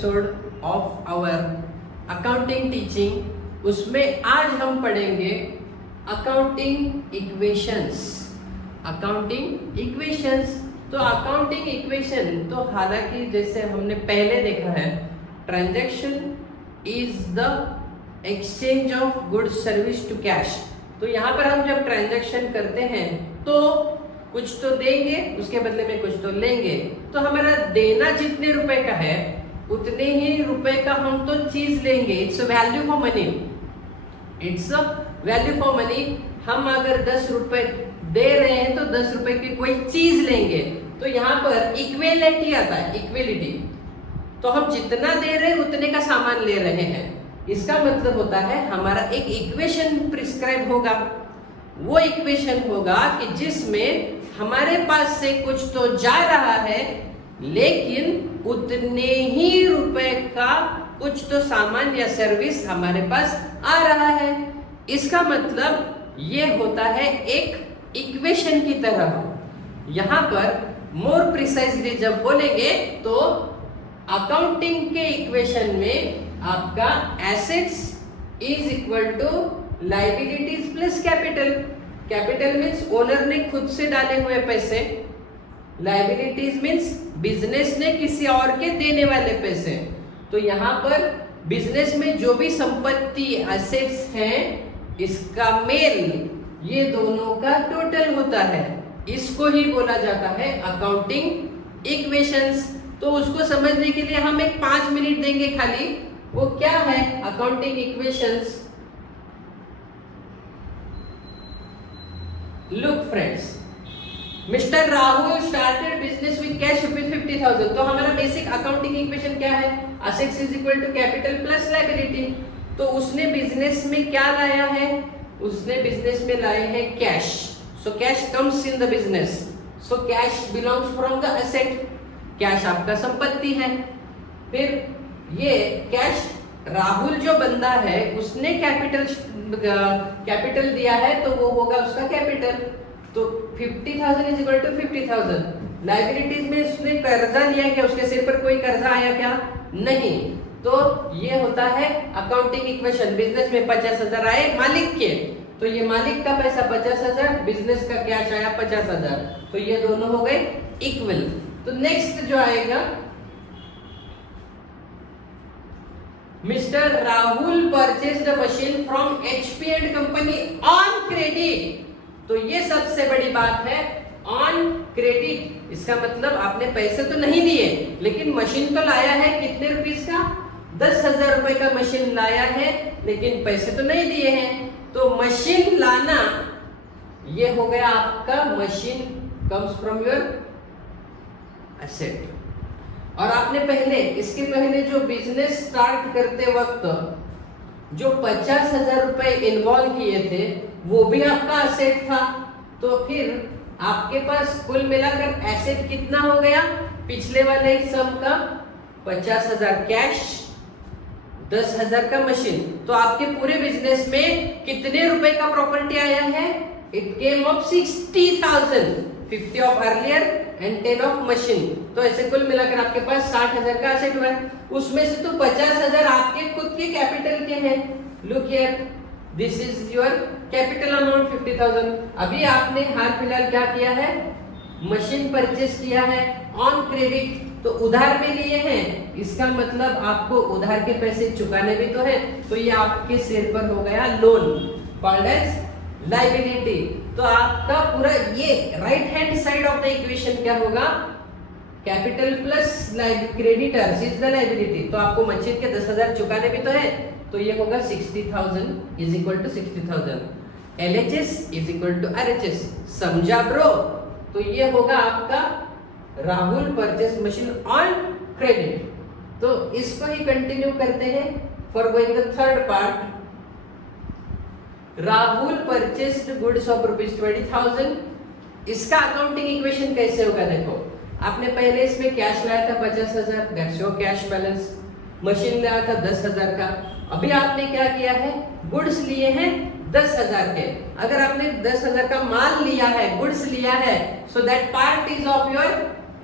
Episode of our accounting teaching. उसमें आज हम पढ़ेंगे अकाउंटिंग इक्वेशंस। अकाउंटिंग इक्वेशंस तो अकाउंटिंग इक्वेशन तो हालांकि जैसे हमने पहले देखा है, transaction is the exchange of goods service to cash. तो यहाँ पर हम जब ट्रांजैक्शन करते हैं तो कुछ तो देंगे, उसके बदले में कुछ तो लेंगे। तो हमारा देना जितने रुपए का है उतने ही रुपए का हम तो चीज लेंगे। It's value for money, it's value for money. हम अगर 10 रुपए दे रहे हैं तो 10 रुपए की कोई चीज लेंगे। तो यहाँ पर इक्वेलिटी आता है, इक्वेलिटी। तो हम जितना दे रहे हैं उतने का सामान ले रहे हैं। इसका मतलब होता है हमारा एक इक्वेशन प्रिस्क्राइब होगा। वो इक्वेशन होगा कि जिसमें हमारे पास से कुछ तो जा रहा है लेकिन उतने ही रुपए का कुछ तो सामान या सर्विस हमारे पास आ रहा है। इसका मतलब ये होता है एक इक्वेशन की तरह। यहाँ पर मोर प्रिसाइजली जब बोलेंगे तो अकाउंटिंग के इक्वेशन में आपका assets is equal to liabilities plus capital. Capital means owner ने खुद से डाले हुए पैसे, लायबिलिटीज मीन्स बिजनेस ने किसी और के देने वाले पैसे। तो यहाँ पर बिजनेस में जो भी संपत्ति एसेट्स हैं इसका मेल ये दोनों का टोटल होता है। इसको ही बोला जाता है अकाउंटिंग इक्वेशंस। तो उसको समझने के लिए हम एक 5 मिनट देंगे खाली। वो क्या है accounting equations? Look friends, mister Rahul started business with cash ₹50,000। तो हमारा बेसिक अकाउंटिंग इक्वेशन क्या है? Assets is equal to capital plus liability. तो उसने बिजनेस में क्या लाया है? उसने बिजनेस में लाए हैं cash. So cash comes in the business, so cash belongs from the asset. Cash आपका संपत्ति है। फिर ये कैश राहुल जो बंदा है उसने कैपिटल दिया है तो वो होगा उसका कैपिटल। तो 50,000 इज इक्वल टू 50,000। लायबिलिटीज में उसने कर्जा लिया क्या? उसके सिर पर कोई कर्जा आया क्या? नहीं। तो ये होता है अकाउंटिंग इक्वेशन। बिजनेस में 50,000 आए मालिक के, तो ये मालिक का पैसा 50,000, बिजनेस का कैश आया 50,000। तो ये दोनों हो गए इक्वल। तो नेक्स्ट जो आएगा, mister Rahul purchased a machine from HP and company on credit. तो ये सबसे बड़ी बात है, ऑन क्रेडिट। इसका मतलब आपने पैसे तो नहीं दिए लेकिन मशीन तो लाया है। कितने रुपीस का? 10,000 रुपए का मशीन लाया है लेकिन पैसे तो नहीं दिए हैं। तो मशीन लाना ये हो गया आपका, machine comes from your asset. और आपने पहले, इसके पहले जो बिजनेस स्टार्ट करते वक्त जो 50,000 रुपए इन्वॉल्व किए थे वो भी आपका एसेट था। तो फिर आपके पास कुल मिलाकर एसेट कितना हो गया? पिछले वाले सम का 50,000 कैश, 10,000 का मशीन। तो आपके पूरे बिजनेस में कितने रुपए का प्रॉपर्टी आया है? It came of 60,000, 50 of earlier and 10 of machine. तो ऐसे कुल मिलाकर आपके पास 60,000 का एसेट हुआ है। उसमें से तो 50,000 आपके खुद के कैपिटल के हैं। Look here, this is your capital amount 50,000। अभी आपने हाल फिलहाल क्या किया है? मशीन परचेस किया है ऑन क्रेडिट, तो उधार में लिए हैं। इसका मतलब आपको उधार के पैसे चुकाने भी तो है। तो ये आपके सिर पर हो गया लोन, कॉल्ड एज लायबिलिटी। तो आपका पूरा ये right hand side of the equation क्या होगा? Capital plus creditors is the liability. तो आपको मशीन के 10,000 चुकाने भी तो है। तो ये होगा 60,000 is equal to 60,000। LHS is equal to RHS। समझा ब्रो? तो ये होगा आपका Rahul purchase machine on credit. तो इसको ही कंटिन्यू करते हैं for going the third part. Rahul purchased goods of ₹20,000। इसका अकाउंटिंग इक्वेशन कैसे होगा? देखो, आपने पहले इसमें कैश लाया था 50,000, that's your cash balance. Machine लाया था 10,000 का। अभी आपने क्या किया है? गुड्स लिए हैं 10,000 के। अगर आपने 10,000 का माल लिया है, गुड्स लिया है, so that part is of your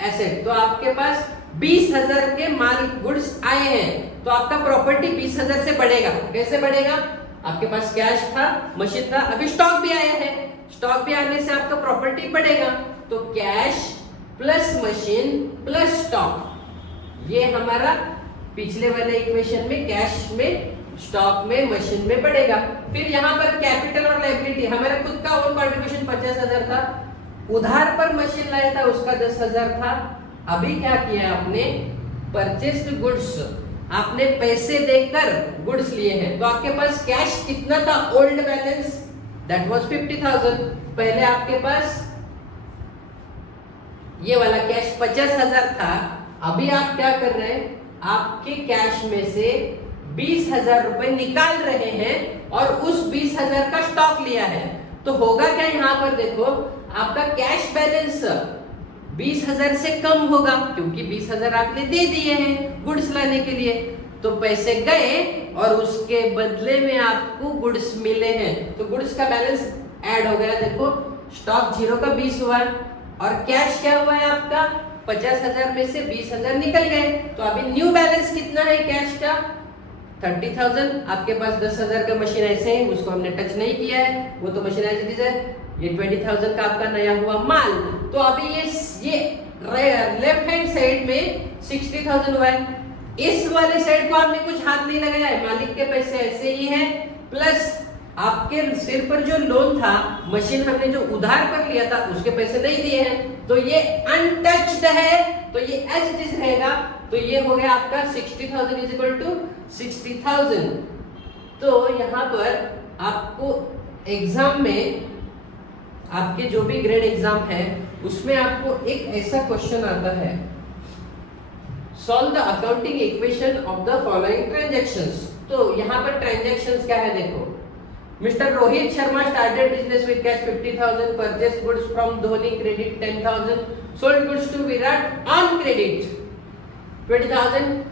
asset. तो आपके पास 20,000 के माल गुड्स आए हैं तो आपका प्रॉपर्टी 20,000 से बढ़ेगा। कैसे बढ़ेगा? आपके पास कैश था, मशीन था, अभी स्टॉक भी आया है, स्टॉक भी आने से आपका प्रॉपर्टी बढ़ेगा। तो cash plus machine plus stock, ये हमारा पिछले वाले इक्वेशन में कैश में, स्टॉक में, मशीन में बढ़ेगा। फिर यहाँ पर कैपिटल और लायबिलिटी, हमारा खुद का ओन कंट्रीब्यूशन 50,000 था, उधार पर मशीन लाया था उसका 10,000 था। अभी क्या किया आपने? परचेस्ड गुड्स, आपने पैसे देकर गुड्स लिए हैं, तो आपके पास कैश कितना था? Old balance that was 50,000। पहले आपके पास ये वाला कैश 50,000 था, अभी आप क्या कर रहे हैं? आपके कैश में से 20,000 रुपए निकाल रहे हैं और उस 20,000 का स्टॉक लिया है। तो होगा क्या यहाँ पर? देखो आपका कैश बैलेंस 20,000 से कम होगा क्योंकि 20,000 आपने दे दिए हैं गुड्स लाने के लिए, तो पैसे गए और उसके बदले में आपको गुड्स मिले हैं, तो गुड्स का बैलेंस ऐड हो गया। देखो स्टॉक 0 का 20 हुआ और कैश क्या हुआ है आपका? 50,000 में से 20,000 निकल गए, तो अभी न्यू बैलेंस कितना है कैश का? 30,000। आपके पास 10,000 का मशीन ऐसे है, उसको हमने टच नहीं किया है, वो तो मशीन एज इट इज है। ये 20,000 का आपका नया हुआ माल, तो अभी ये लेफ्ट हैंड साइड में 60,000 हुआ है। इस वाले साइड को आपने कुछ हाथ नहीं लगाया है, मालिक के पैसे ऐसे ही है, प्लस आपके सिर पर जो लोन था, मशीन हमने जो उधार पर लिया था उसके पैसे नहीं दिए हैं, तो ये अनटच्ड है, तो ये एज इट इज रहेगा। तो ये हो गया आपका 60,000 इज इक्वल टू 60,000। तो यहाँ पर आपको एग्जाम में, आपके जो भी ग्रेड एग्जाम है उसमें आपको एक ऐसा क्वेश्चन आता है, solve the accounting equation of the following transactions. तो यहाँ पर ट्रांजैक्शंस क्या है? देखो, mister Rohit Sharma started business with cash 50,000, purchase goods from Dhoni credit 10,000, sold goods to Virat on credit 20,000,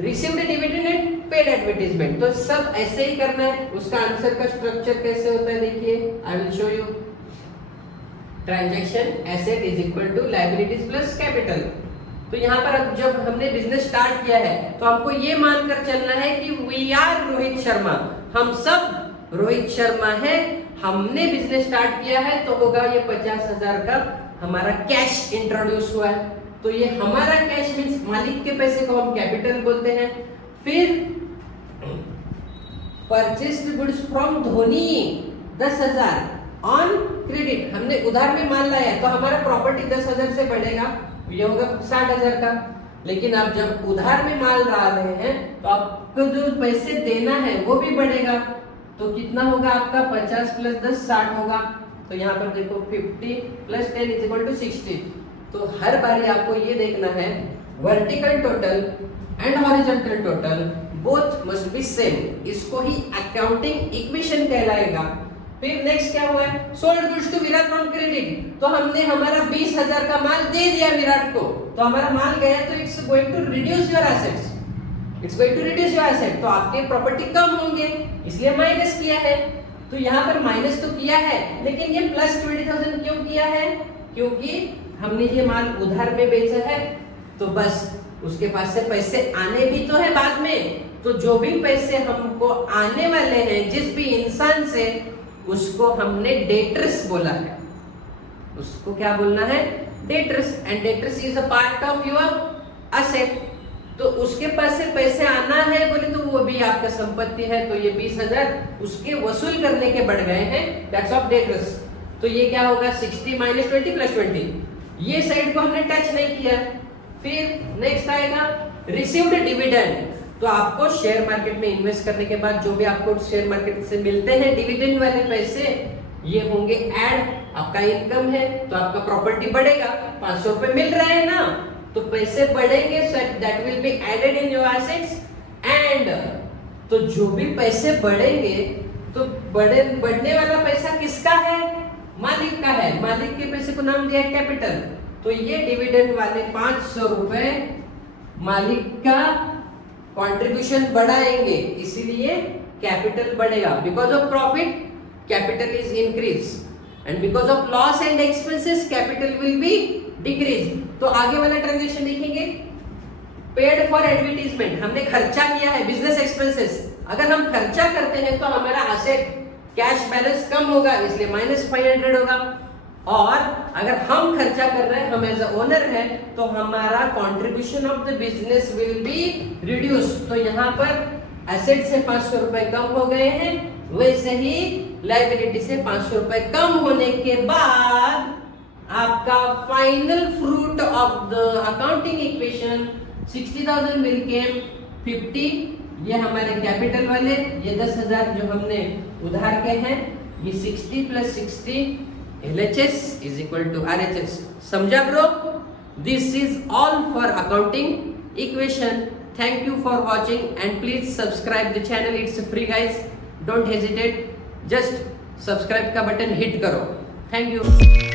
received dividend and paid advertisement. तो सब ऐसे ही करना है। उसका आंसर का स्ट्रक्चर कैसे होता है देखिए, I will show you. Transaction asset is equal to liabilities plus capital. तो यहाँ पर अब जब हमने बिजनेस स्टार्ट किया है तो हमको ये मानकर चलना है कि वी आर रोहित शर्मा, हम सब रोहित शर्मा है, हमने बिजनेस स्टार्ट किया है, तो होगा ये 50,000 का हमारा कैश इंट्रोड्यूस हुआ है। तो ये हमारा कैश मींस मालिक के पैसे को हम कैपिटल बोलते हैं। फिर purchased goods from Dhoni 10,000 on credit, हमने उधार में माल लाया है, तो हमारा प्रॉपर्टी 10,000 से बढ़ेगा, ये होगा 60,000 का। लेकिन आप जब उधार में माल ला रहे हैं तो आपको जो पैसे देना है वो भी बढ़ेगा, तो कितना होगा आपका? 50 प्लस 10 60 होगा। तो यहाँ पर देखो 50 प्लस 10 इज इक्वल टू 60। तो हर बारी आपको ये देखना है vertical total and horizontal total both must be same, इसको ही अकाउंटिंग इक्वेशन कहलाएगा। फिर नेक्स्ट क्या हुआ है? Sold goods to Virat on credit, तो हमने हमारा 20,000 का माल दे दिया विराट को, तो हमारा माल गया, तो it's going to reduce your assets, it's going to reduce your asset, तो आपके प्रॉपर्टी कम होंगे, इसलिए माइनस किया है। तो यहाँ पर माइनस तो किया है, लेकिन ये प्लस 20,000 क्यों किया है? क्योंकि हमने ये माल उधार में बेचा है, तो बस उसके पास से पैसे आने भी तो है बाद में, तो जो भी पैसे हमको आने वाले हैं जिस भी इंसान से, उसको हमने डेटर्स बोला है। उसको क्या बोलना है? Debtors. And debtors is a part of your asset, तो उसके पास से पैसे आना है बोले तो वो भी आपका संपत्ति है, तो ये 20,000 उसके वसूल करने के बढ़ गए हैं, दैट्स ऑफ डेटर्स। तो ये क्या होगा? 60 माइनस 20 प्लस 20, ये साइड को हमने टच नहीं किया। फिर नेक्स्ट आएगा रिसीव्ड डिविडेंड, तो आपको शेयर मार्केट में इन्वेस्ट करने के बाद जो भी आपको शेयर मार्केट से मिलते हैं डिविडेंड वाले पैसे, ये होंगे ऐड, आपका इनकम है तो आपका प्रॉपर्टी बढ़ेगा, 500 रुपए मिल रहे हैं ना, तो पैसे बढ़ेंगे, that will be added in your assets. And तो जो भी पैसे बढ़ेंगे तो बढ़ने वाला पैसा किसका है? मालिक का है, मालिक के पैसे को नाम दिया कैपिटल, तो ये डिविडेंड वाले 500 रुपए मालिक का कंट्रीब्यूशन बढ़ाएंगे, इसीलिए कैपिटल बढ़ेगा। Because of profit capital is increase and because of loss and expenses capital will be decrease. तो आगे वाला ट्रांजेक्शन देखेंगे, पेड फॉर एडवर्टीजमेंट, हमने खर्चा किया है, बिजनेस एक्सपेंसेस। अगर हम खर्चा करते हैं तो हमारा एसेट कैश बैलेंस कम होगा, इसलिए -500 होगा। और अगर हम खर्चा कर रहे हैं, हम एज अ ओनर है, तो हमारा contribution of the business will be reduce. तो यहाँ पर एसेट से 500 रुपए कम हो गए हैं, वैसे ही लायबिलिटी से 500 रुपए कम होने के बाद आपका final fruit of the accounting equation 60,000 will केम 50, ये हमारे कैपिटल वाले, ये 10,000 जो हमने उधार के हैं, ये 60 + 60 LHS is equal to RHS। समझा bro? This is all for accounting equation. Thank you for watching and please subscribe the channel, it's free guys, don't hesitate, just subscribe का बटन हिट करो। Thank you.